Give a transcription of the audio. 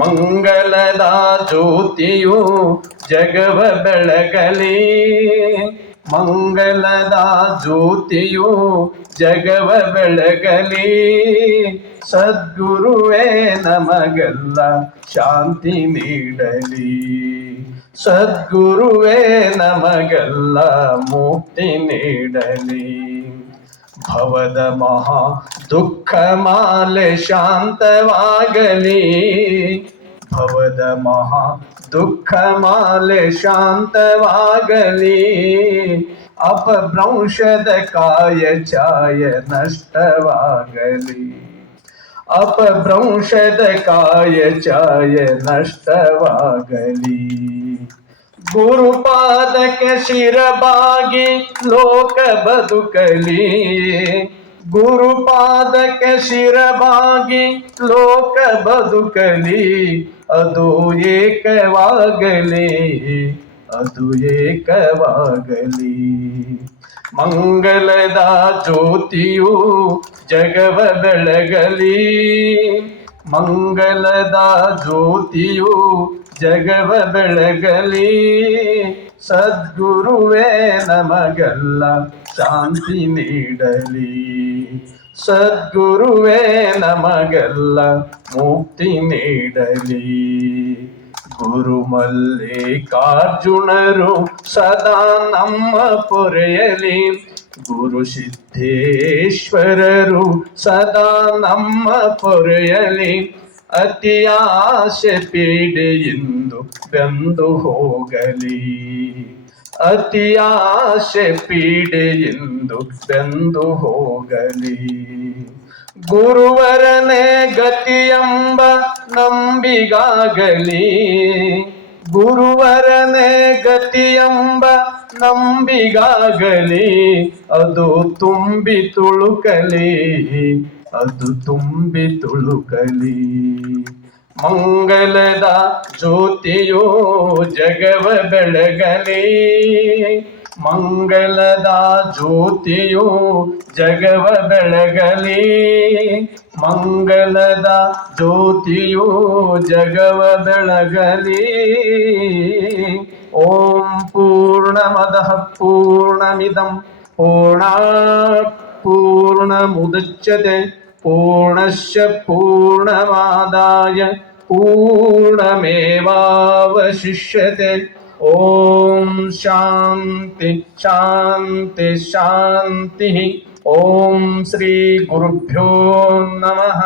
ಮಂಗಲದ ಜ್ಯೋತಿಯು ಜಗವ ಬೆಳಗಲಿ, ಮಂಗಲದ ಜ್ಯೋತಿಯು ಜಗವ ಬೆಳಗಲಿ. ಸದ್ಗುರುವೇ ನಮಗೆಲ್ಲ ಶಾಂತಿ ನೀಡಲಿ, ಸದ್ಗುರುವೇ ನಮಗೆಲ್ಲ ಮುಕ್ತಿ ನೀಡಲಿ. ಭವದ ಮಹಾ ದುಃಖ ಮಾಲೆ ಶಾಂತವಾಗಲಿ, ಭವದ ಮಹಾ ದುಃಖ ಮಾಲೆ ಶಾಂತವಾಗಲಿ. ಅಪಭ್ರಂಶದ ಕಾಯ ಛಾಯ ನಷ್ಟವಾಗಲಿ, ಅಪಭ್ರಂಶದ ಕಾಯ ಛಾಯ ನಷ್ಟವಾಗಲಿ. ಗುರುಪಾದಕ್ಕೆ ಶಿರಬಾಗಿ ಲೋಕ ಬದುಕಲಿ, ಗುರುಪಾದಕ್ಕೆ ಶಿರಬಾಗಿ ಲೋಕ ಬದುಕಲಿ. ಅದು ಏಕವಾಗಲಿ, ಅದು ಏಕವಾಗಲಿ. ಮಂಗಲದ ಜ್ಯೋತಿಯು ಜಗವ ಬೆಳಗಲಿ, ಮಂಗಲದ ಜ್ಯೋತಿಯು ಜಗವ ಬೆಳಗಲಿ. ಸದ್ಗುರುವೇ ನಮಗೆಲ್ಲ ಶಾಂತಿ ನೀಡಲಿ, ಸದ್ಗುರುವೇ ನಮಗೆಲ್ಲ ಮುಕ್ತಿ ನೀಡಲಿ. ಗುರು ಮಲ್ಲಿಕಾರ್ಜುನರು ಸದಾ ನಮ್ಮ ಪೊರೆಯಲಿ, ಗುರು ಸಿದ್ದೇಶ್ವರರು ಸದಾ ನಮ್ಮ ಪೊರೆಯಲಿ. ಅತಿ ಆಸೆ ಪೀಡೆಯಿಂದ ಬೆಂದು ಹೋಗಲಿ, ಅತಿ ಆಸೆ ಪೀಡೆಯಿಂದ ಬೆಂದು ಹೋಗಲಿ. ಗುರುವರನೇ ಗತಿಯೆಂಬ ನಂಬಿಗಾಗಲಿ, ಗುರುವರನೇ ಗತಿಯೆಂಬ ನಂಬಿಗಾಗಲಿ. ಅದು ತುಂಬಿ ತುಳುಕಲಿ, ಅದು ತುಂಬಿ ತುಳುಕಲಿ. ಮಂಗಲದ ಜ್ಯೋತಿಯು ಜಗವ ಬೆಳಗಲಿ, ಮಂಗಲದ ಜ್ಯೋತಿಯು ಜಗವ ಬೆಳಗಲಿ. ಮಂಗಲದ ಜ್ಯೋತಿಯು ಜಗವ ಬೆಳಗಲಿ. ಓಂ ಪೂರ್ಣಮದಃ ಪೂರ್ಣಮಿದಂ ಪೂರ್ಣಾತ್ ಪೂರ್ಣಮುದಚ್ಯತೆ ಪೂರ್ಣಸ್ಯ ಪೂರ್ಣಮಾದಾಯ ಪೂರ್ಣಮೇವಾವಶಿಷ್ಯತೆ. ಓಂ ಶಾಂತಿ ಶಾಂತಿ ಶಾಂತಿ. ಓಂ ಶ್ರೀ ಗುರುಭ್ಯೋ ನಮಃ.